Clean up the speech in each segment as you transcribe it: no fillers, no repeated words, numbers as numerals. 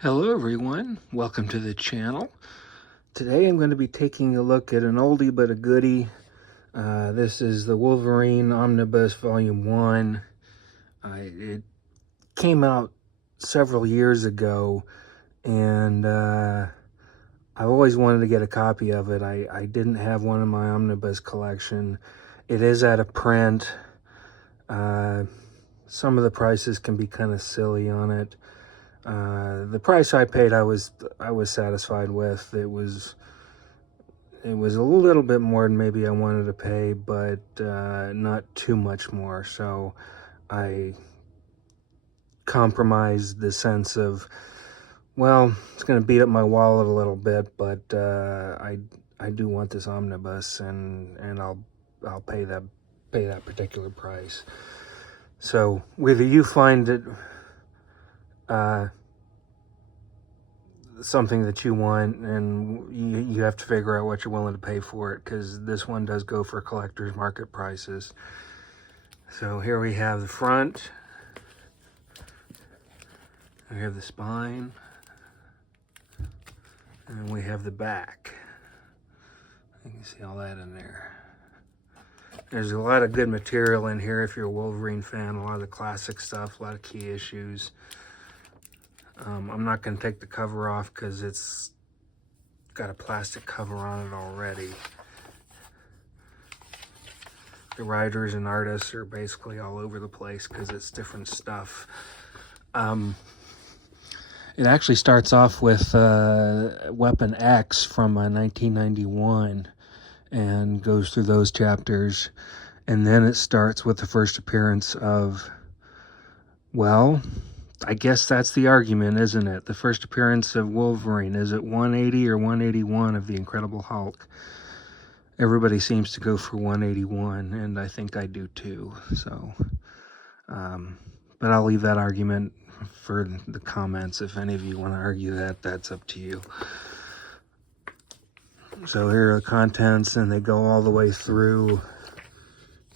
Hello everyone, welcome to the channel. Today I'm going to be taking a look at an oldie but a goodie. This is the Wolverine Omnibus Volume 1. It came out several years ago, and I've always wanted to get a copy of it. I didn't have one in my Omnibus collection. It is out of print. Some of the prices can be kind of silly on it. The price I paid, I was satisfied with. It was a little bit more than maybe I wanted to pay, but not too much more. So I compromised the sense of, well, it's going to beat up my wallet a little bit, but I do want this omnibus, and I'll pay that particular price. So whether you find it something that you want, and you have to figure out what you're willing to pay for it, because this one does go for collector's market prices. So here we have the front, we have the spine, and we have the back. You can see all that in there. There's a lot of good material in here if you're a Wolverine fan, a lot of the classic stuff, a lot of key issues. I'm not going to take the cover off because it's got a plastic cover on it already. The writers and artists are basically all over the place because it's different stuff. It actually starts off with Weapon X from 1991 and goes through those chapters. And then it starts with the first appearance of, well, I guess that's the argument, isn't it? The first appearance of Wolverine. Is it 180 or 181 of the Incredible Hulk? Everybody seems to go for 181, and I think I do too. So, but I'll leave that argument for the comments. If any of you want to argue that, that's up to you. So here are the contents, and they go all the way through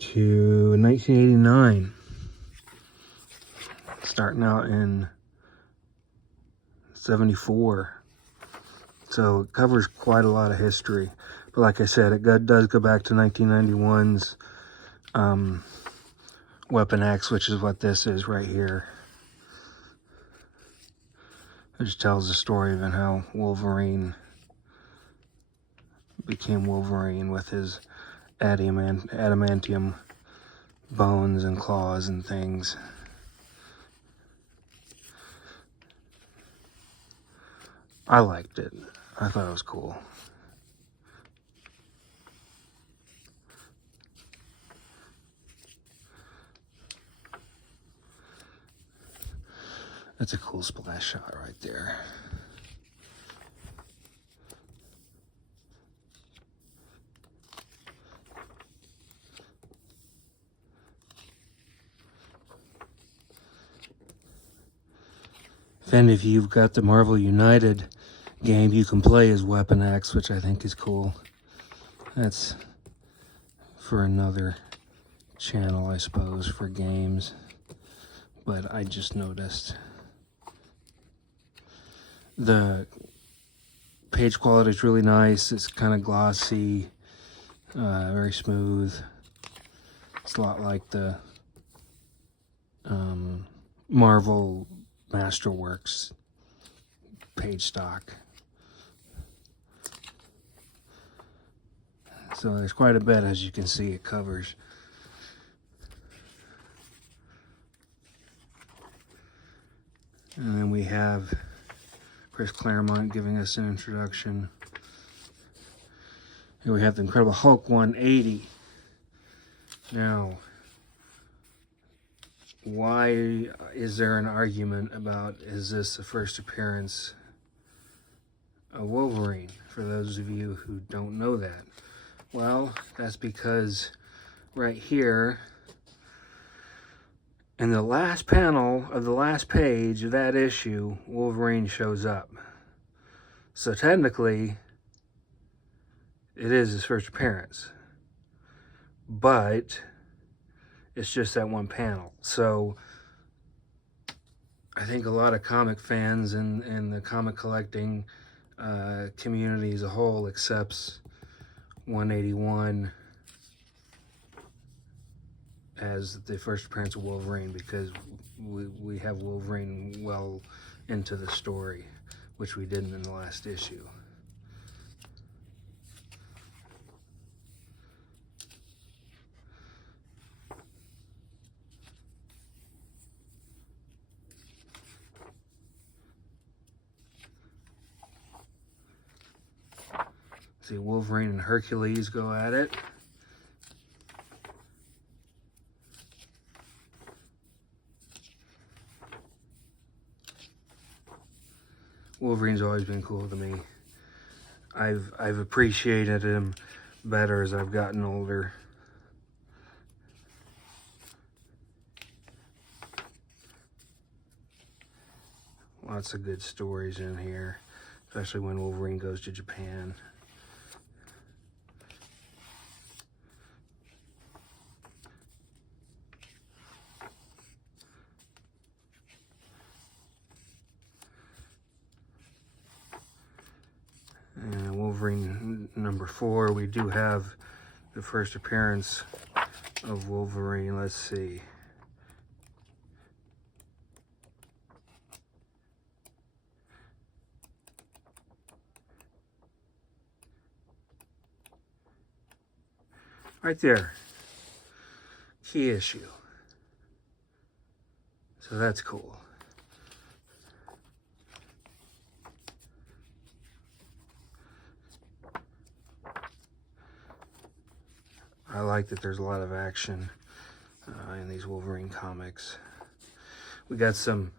to 1989. Starting out in 74. So it covers quite a lot of history. But like I said, it does go back to 1991's Weapon X, which is what this is right here. It just tells the story of how Wolverine became Wolverine with his adamantium bones and claws and things. I liked it. I thought it was cool. That's a cool splash shot right there. If any of you've got the Marvel United game, you can play as Weapon X, which I think is cool. That's for another channel, I suppose, for games. But I just noticed. The page quality is really nice. It's kind of glossy, very smooth. It's a lot like the Marvel Masterworks page stock. So there's quite a bit, as you can see, it covers. And then we have Chris Claremont giving us an introduction. Here we have the Incredible Hulk 180. Now, why is there an argument about, is this the first appearance of Wolverine? For those of you who don't know that. Well, that's because right here, in the last panel of the last page of that issue, Wolverine shows up. So technically, it is his first appearance. But it's just that one panel. So I think a lot of comic fans and the comic collecting community as a whole accepts 181 as the first appearance of Wolverine, because we have Wolverine well into the story, which we didn't in the last issue. See Wolverine and Hercules go at it. Wolverine's always been cool to me. I've appreciated him better as I've gotten older. Lots of good stories in here, especially when Wolverine goes to Japan. And Wolverine number 4, we do have the first appearance of Wolverine. Let's see. Right there. Key issue. So that's cool. I like that there's a lot of action in these Wolverine comics. We got some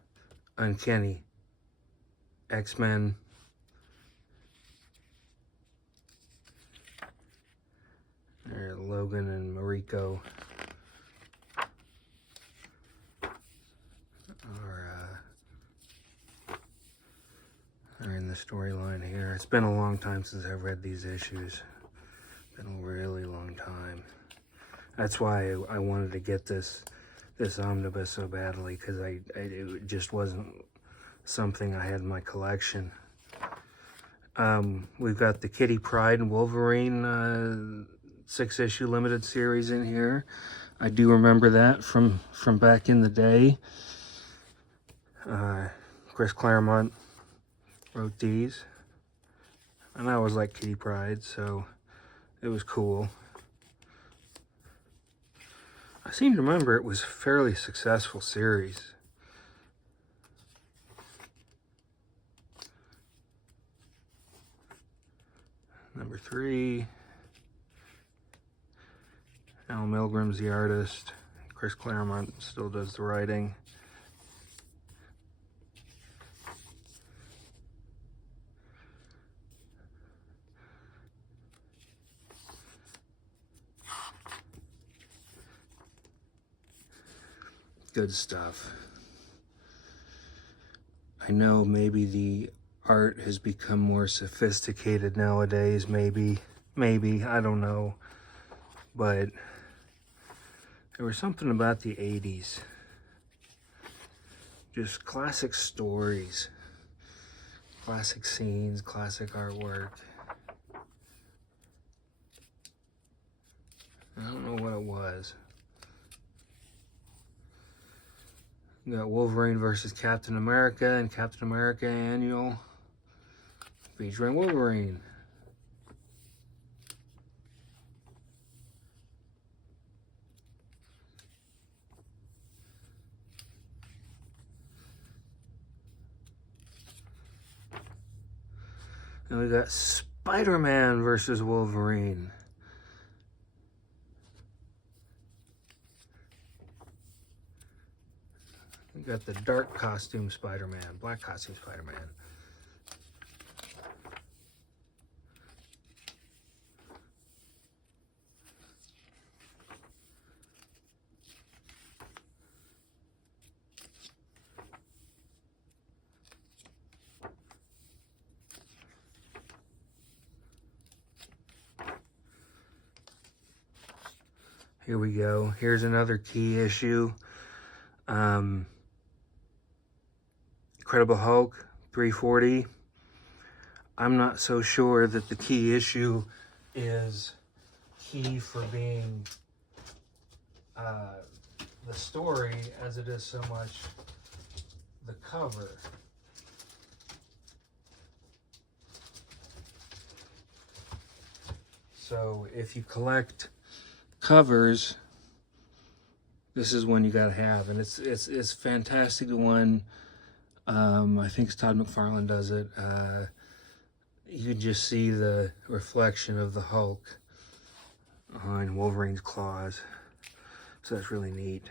Uncanny X-Men. There, Logan and Mariko are in the storyline here. It's been a long time since I've read these issues. Been a really long time. That's why I wanted to get this omnibus so badly, because it just wasn't something I had in my collection. We've got the Kitty Pryde and Wolverine 6-issue limited series in here. I do remember that from back in the day. Chris Claremont wrote these, and I always liked Kitty Pryde, so it was cool. I seem to remember it was a fairly successful series. Number 3. Al Milgram's the artist. Chris Claremont still does the writing. Good stuff. I know maybe the art has become more sophisticated nowadays, maybe, I don't know. But there was something about the 80s. Just classic stories, classic scenes, classic artwork. I don't know what it was. We got Wolverine versus Captain America and Captain America Annual featuring Wolverine. And we got Spider-Man versus Wolverine. We got the dark costume Spider-Man, black costume Spider-Man. Here we go. Here's another key issue. Incredible Hulk, 340. I'm not so sure that the key issue is key for being the story as it is so much the cover. So if you collect covers, this is one you gotta have, and it's fantastic one. I think Todd McFarlane does it. You can just see the reflection of the Hulk on Wolverine's claws, so that's really neat.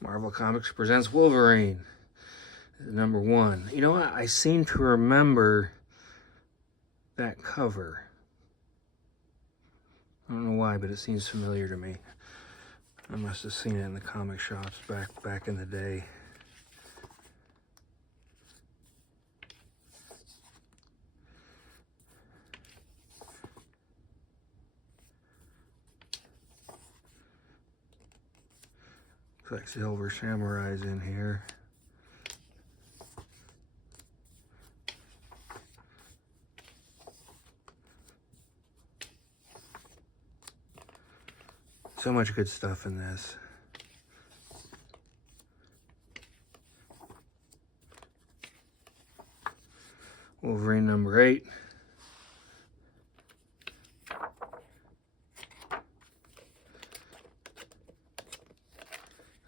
Marvel Comics presents Wolverine, #1. You know what? I seem to remember that cover. I don't know why, but it seems familiar to me. I must have seen it in the comic shops back in the day. Looks like Silver Samurai's in here. So much good stuff in this. Wolverine #8.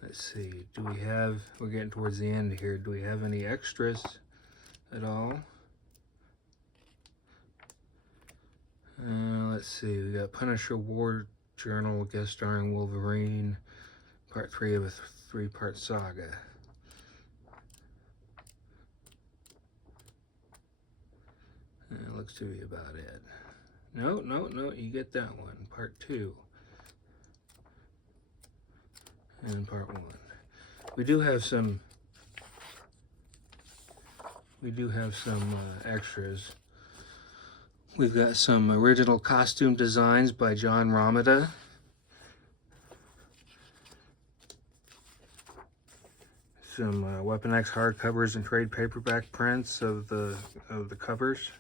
Let's see, we're getting towards the end here, do we have any extras at all? Let's see, we got Punisher War Journal guest starring Wolverine, part 3 of a 3-part saga. And it looks to be about it. No, you get that one, part 2. And part 1. We do have some extras. We've got some original costume designs by John Romita. Some Weapon X hardcovers and trade paperback prints of the covers.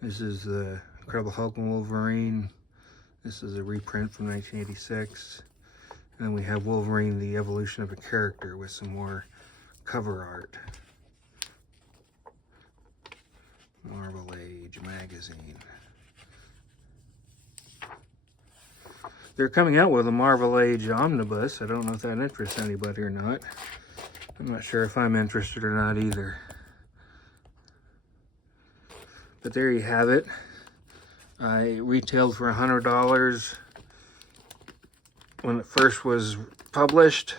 This is the Incredible Hulk and Wolverine. This is a reprint from 1986. And then we have Wolverine, the Evolution of a Character, with some more cover art. Marvel Age magazine. They're coming out with a Marvel Age Omnibus. I don't know if that interests anybody or not. I'm not sure if I'm interested or not either. But there you have it. I retailed for $100 when it first was published.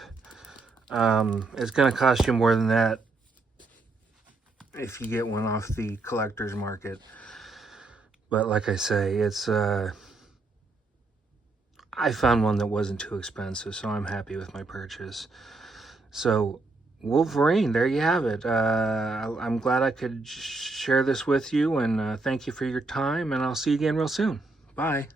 It's going to cost you more than that if you get one off the collector's market. But like I say, it's I found one that wasn't too expensive, so I'm happy with my purchase. So Wolverine, there you have it. I'm glad I could share this with you, and thank you for your time, and I'll see you again real soon. Bye.